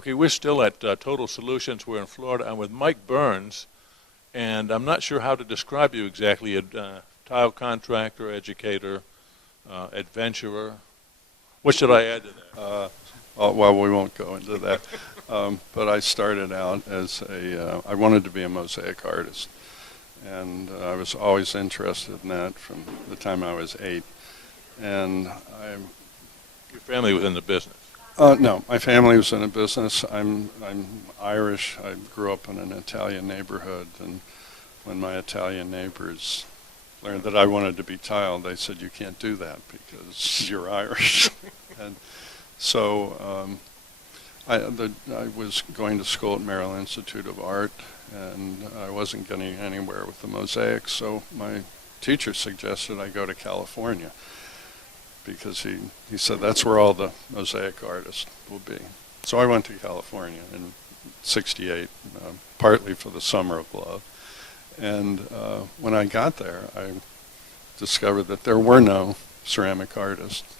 Okay, we're still at Total Solutions. We're in Florida. I'm with Mike Burns, and I'm not sure how to describe you exactly. A tile contractor, educator, adventurer. What should I add to that? Well, we won't go into that. But I started out as I wanted to be a mosaic artist. And I was always interested in that from the time I was 8. And Your family was in the business? No, my family was in a business. I'm Irish. I grew up in an Italian neighborhood, and when my Italian neighbors learned that I wanted to be tile, they said, "You can't do that because you're Irish." And so I was going to school at Maryland Institute of Art, and I wasn't getting anywhere with the mosaics, so my teacher suggested I go to California, because he said that's where all the mosaic artists will be. So I went to California in '68, partly for the Summer of Love. And when I got there, I discovered that there were no ceramic artists.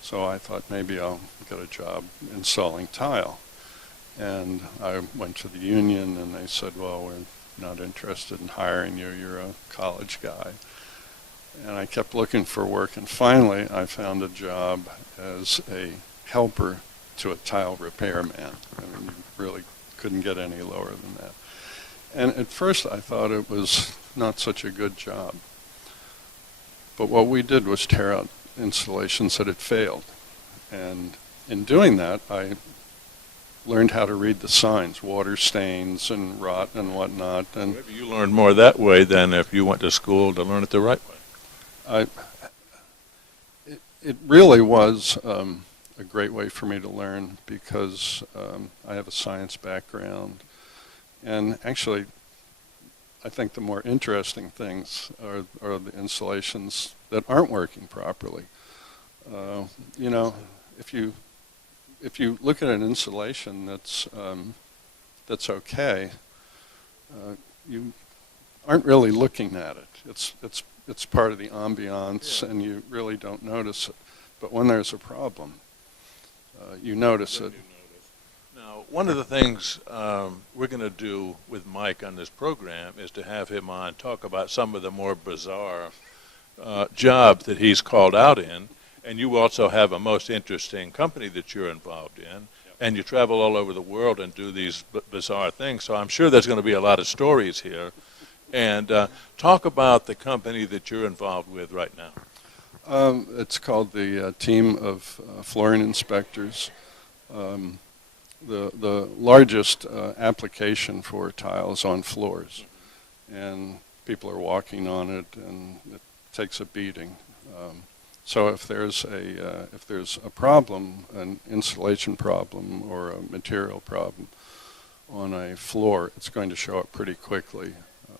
So I thought maybe I'll get a job installing tile. And I went to the union, and they said, "Well, we're not interested in hiring you. You're a college guy." And I kept looking for work, and finally I found a job as a helper to a tile repairman. I mean, you really couldn't get any lower than that. And at first I thought it was not such a good job. But what we did was tear out installations that had failed. And in doing that, I learned how to read the signs, water stains and rot and whatnot. And maybe you learned more that way than if you went to school to learn it the right way. It really was a great way for me to learn, because I have a science background. And actually, I think the more interesting things are the installations that aren't working properly. You know, if you look at an installation that's okay, you aren't really looking at it. It's part of the ambiance, and you really don't notice it. But when there's a problem, you notice it. Now, one of the things we're going to do with Mike on this program is to have him on talk about some of the more bizarre jobs that he's called out in. And you also have a most interesting company that you're involved in. And you travel all over the world and do these bizarre things. So I'm sure there's going to be a lot of stories here. And talk about the company that you're involved with right now. It's called the Team of Flooring Inspectors. The largest application for tiles on floors, and people are walking on it, and it takes a beating. So if there's a problem, an installation problem or a material problem on a floor, it's going to show up pretty quickly,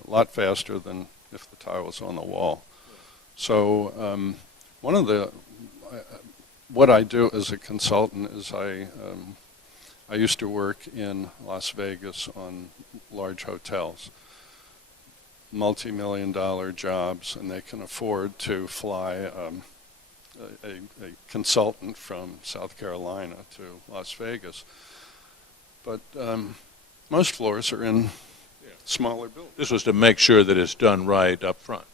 a lot faster than if the tile was on the wall. So what I do as a consultant is I used to work in Las Vegas on large hotels, multi-million-dollar jobs, and they can afford to fly a consultant from South Carolina to Las Vegas. But most floors are in smaller buildings. This was to make sure that it's done right up front.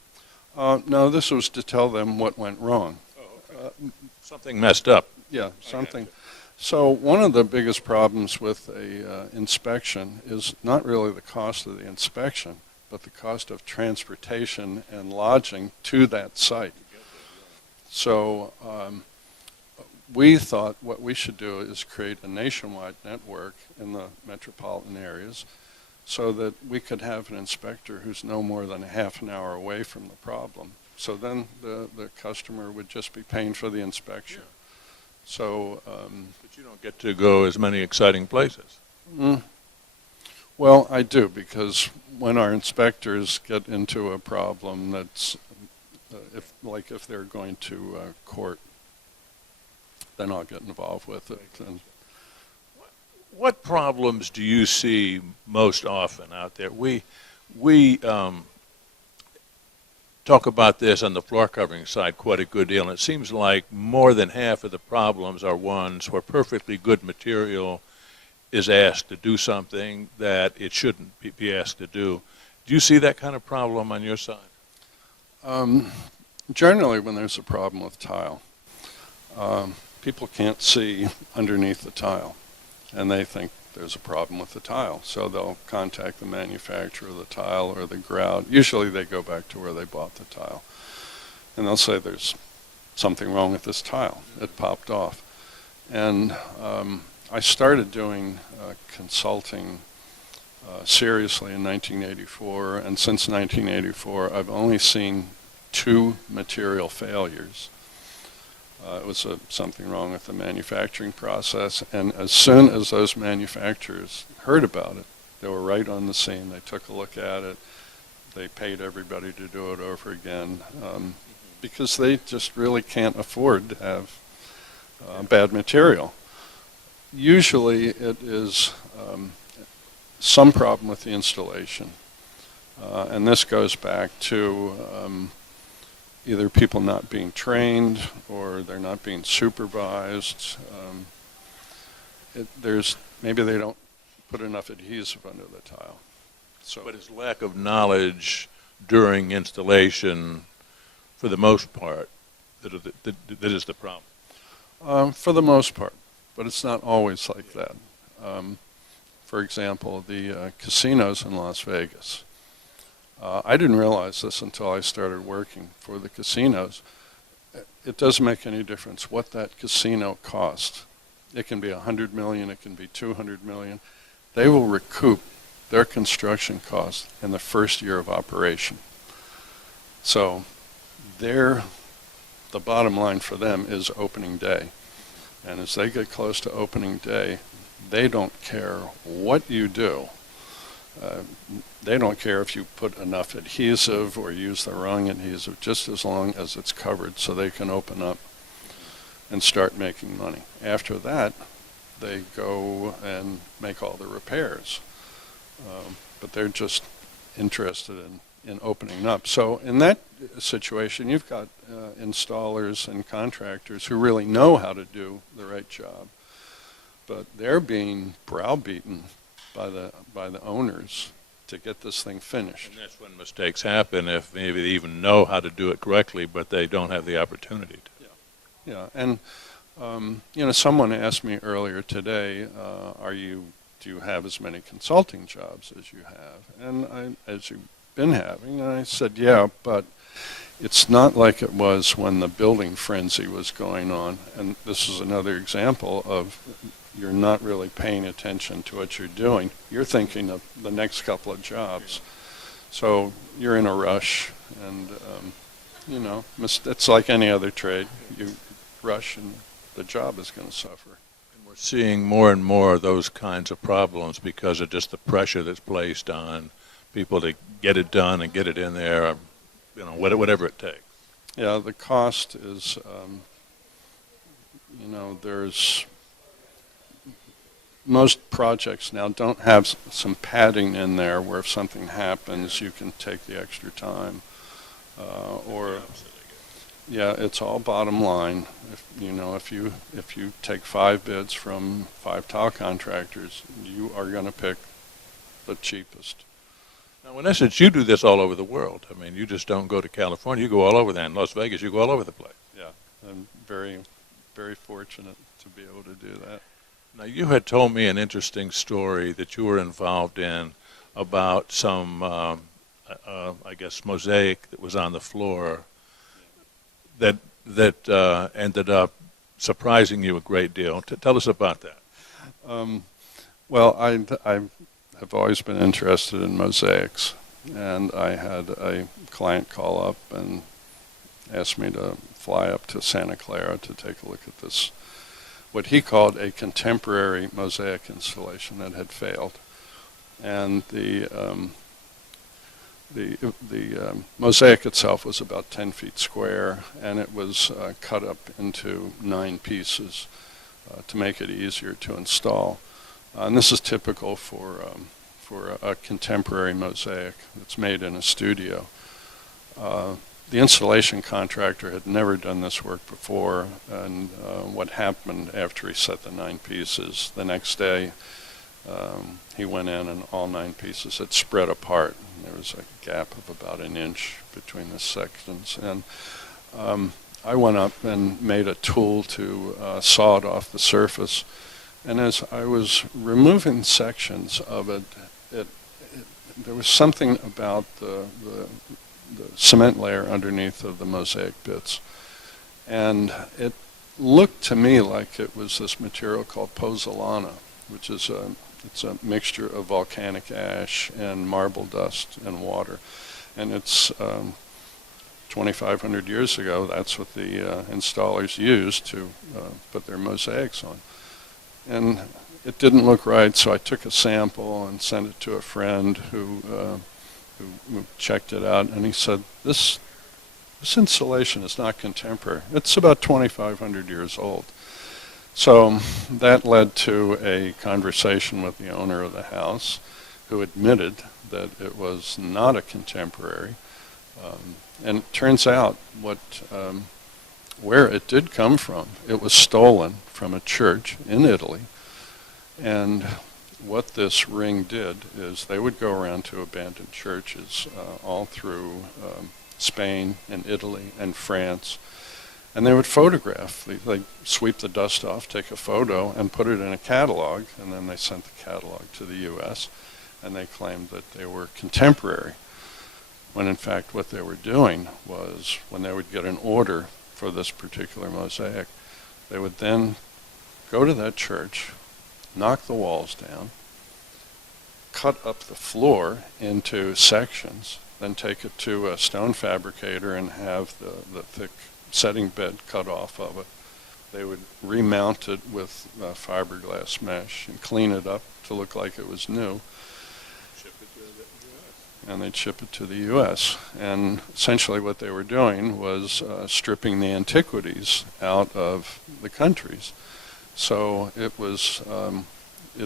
No, this was to tell them what went wrong. Oh, okay. Something messed up. Yeah, something. So one of the biggest problems with a inspection is not really the cost of the inspection, but the cost of transportation and lodging to that site. So we thought what we should do is create a nationwide network in the metropolitan areas, so that we could have an inspector who's no more than a half an hour away from the problem. So then the customer would just be paying for the inspection. Yeah. So, but you don't get to go as many exciting places. Well, I do, because when our inspectors get into a problem that's, if they're going to court, then I'll get involved with it. And what problems do you see most often out there? We talk about this on the floor covering side quite a good deal, and it seems like more than half of the problems are ones where perfectly good material is asked to do something that it shouldn't be asked to do. Do you see that kind of problem on your side? Generally, when there's a problem with tile, people can't see underneath the tile, and they think there's a problem with the tile. So they'll contact the manufacturer of the tile or the grout. Usually they go back to where they bought the tile, and they'll say there's something wrong with this tile. It popped off. And I started doing consulting seriously in 1984, and since 1984 I've only seen 2 material failures. It was something wrong with the manufacturing process, and as soon as those manufacturers heard about it, they were right on the scene. They took a look at it. They paid everybody to do it over again because they just really can't afford to have bad material. Usually it is some problem with the installation, and this goes back to either people not being trained or they're not being supervised. Maybe they don't put enough adhesive under the tile. So, but it's lack of knowledge during installation, for the most part, that is the problem. For the most part, but it's not always like that. For example, the casinos in Las Vegas. I didn't realize this until I started working for the casinos. It doesn't make any difference what that casino costs. It can be $100 million, it can be $200 million. They will recoup their construction costs in the first year of operation. So the bottom line for them is opening day. And as they get close to opening day, they don't care what you do. They don't care if you put enough adhesive or use the wrong adhesive, just as long as it's covered so they can open up and start making money. After that, they go and make all the repairs. But they're just interested in opening up. So in that situation, you've got installers and contractors who really know how to do the right job, but they're being browbeaten by the owners to get this thing finished. And that's when mistakes happen, if maybe they even know how to do it correctly, but they don't have the opportunity to. Yeah, and someone asked me earlier today, do you have as many consulting jobs as you have? And as you've been having, and I said, yeah, but it's not like it was when the building frenzy was going on. And this is another example of you're not really paying attention to what you're doing. You're thinking of the next couple of jobs. So you're in a rush, and it's like any other trade. You rush and the job is going to suffer. And we're seeing more and more of those kinds of problems because of just the pressure that's placed on people to get it done and get it in there, whatever it takes. Yeah, the cost is, there's most projects now don't have some padding in there where if something happens, you can take the extra time. It's all bottom line. If you take 5 bids from 5 tile contractors, you are going to pick the cheapest. Now, in essence, you do this all over the world. I mean, you just don't go to California. You go all over there. In Las Vegas, you go all over the place. Yeah, I'm very, very fortunate to be able to do that. Now, you had told me an interesting story that you were involved in about some, mosaic that was on the floor that ended up surprising you a great deal. Tell us about that. Well, I have always been interested in mosaics, and I had a client call up and asked me to fly up to Santa Clara to take a look at this, what he called a contemporary mosaic installation that had failed. And the mosaic itself was about 10 feet square, and it was cut up into 9 pieces to make it easier to install. And this is typical for a contemporary mosaic that's made in a studio. The installation contractor had never done this work before, and what happened after he set the 9 pieces, the next day he went in and all 9 pieces had spread apart. There was a gap of about an inch between the sections. And I went up and made a tool to saw it off the surface. And as I was removing sections of it, there was something about the cement layer underneath of the mosaic bits. And it looked to me like it was this material called pozzolana, which is it's a mixture of volcanic ash and marble dust and water. And it's 2,500 years ago, that's what the installers used to put their mosaics on. And it didn't look right, so I took a sample and sent it to a friend who checked it out, and he said, this installation is not contemporary. It's about 2,500 years old. So that led to a conversation with the owner of the house, who admitted that it was not a contemporary. And it turns out where it did come from, it was stolen from a church in Italy. And what this ring did is they would go around to abandoned churches all through Spain and Italy and France, and they would photograph. They'd sweep the dust off, take a photo, and put it in a catalog, and then they sent the catalog to the U.S., and they claimed that they were contemporary, when in fact what they were doing was, when they would get an order for this particular mosaic, they would then go to that church, knock the walls down, cut up the floor into sections, then take it to a stone fabricator and have the thick setting bed cut off of it. They would remount it with fiberglass mesh and clean it up to look like it was new. Ship it to the U.S. And they'd ship it to the U.S. And essentially what they were doing was stripping the antiquities out of the countries. So it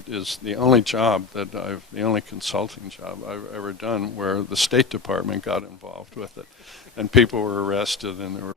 is the only the only consulting job I've ever done where the State Department got involved with it. And people were arrested and there were